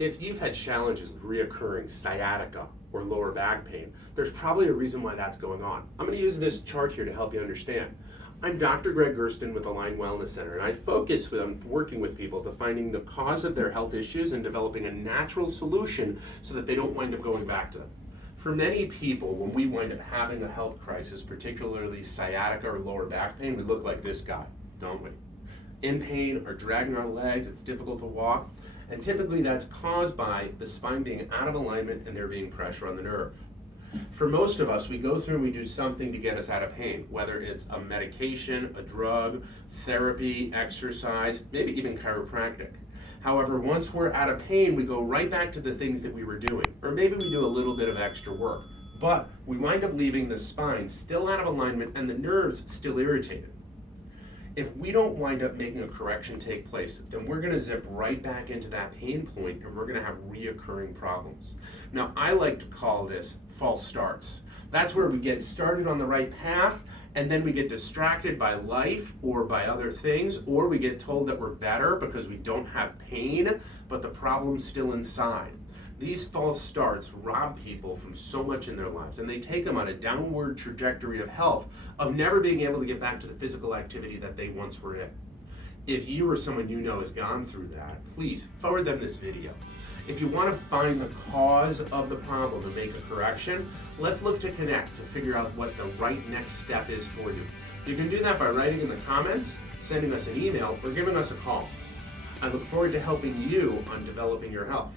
If you've had challenges with reoccurring sciatica or lower back pain, there's probably a reason why that's going on. I'm going to use this chart here to help you understand. I'm Dr. Greg Gersten with Align Wellness Center, and I focus on working with people to finding the cause of their health issues and developing a natural solution so that they don't wind up going back to them. For many people, when we wind up having a health crisis, particularly sciatica or lower back pain, we look like this guy, don't we? In pain or dragging our legs, it's difficult to walk. And typically that's caused by the spine being out of alignment and there being pressure on the nerve. For most of us, we go through and we do something to get us out of pain, whether it's a medication, a drug, therapy, exercise, maybe even chiropractic. However, once we're out of pain, we go right back to the things that we were doing, or maybe we do a little bit of extra work. But we wind up leaving the spine still out of alignment and the nerves still irritated. If we don't wind up making a correction take place, then we're going to zip right back into that pain point and we're going to have reoccurring problems. Now, I like to call this false starts. That's where we get started on the right path and then we get distracted by life or by other things, or we get told that we're better because we don't have pain, but the problem's still inside. These false starts rob people from so much in their lives, and they take them on a downward trajectory of health, of never being able to get back to the physical activity that they once were in. If you or someone you know has gone through that, please forward them this video. If you want to find the cause of the problem and make a correction, let's look to connect to figure out what the right next step is for you. You can do that by writing in the comments, sending us an email, or giving us a call. I look forward to helping you on developing your health.